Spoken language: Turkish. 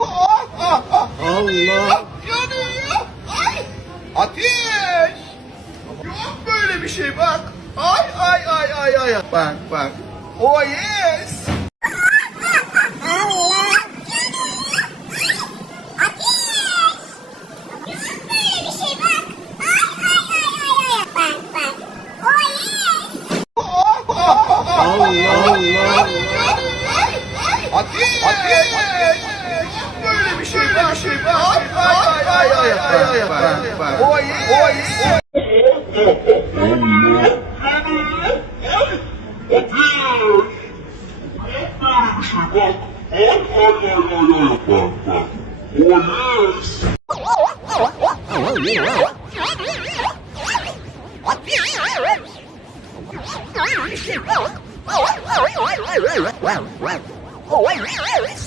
Allah! Yanıyor. Ay! Ateş! Yok böyle bir şey bak. Ay ay ay ay ay. Bak bak. Oh yes. Allah! Ateş! Ateş! Böyle bir şey bak. Ay ay ay ay ay ay. Bak bak. Oh yes. Oh yes. Oh,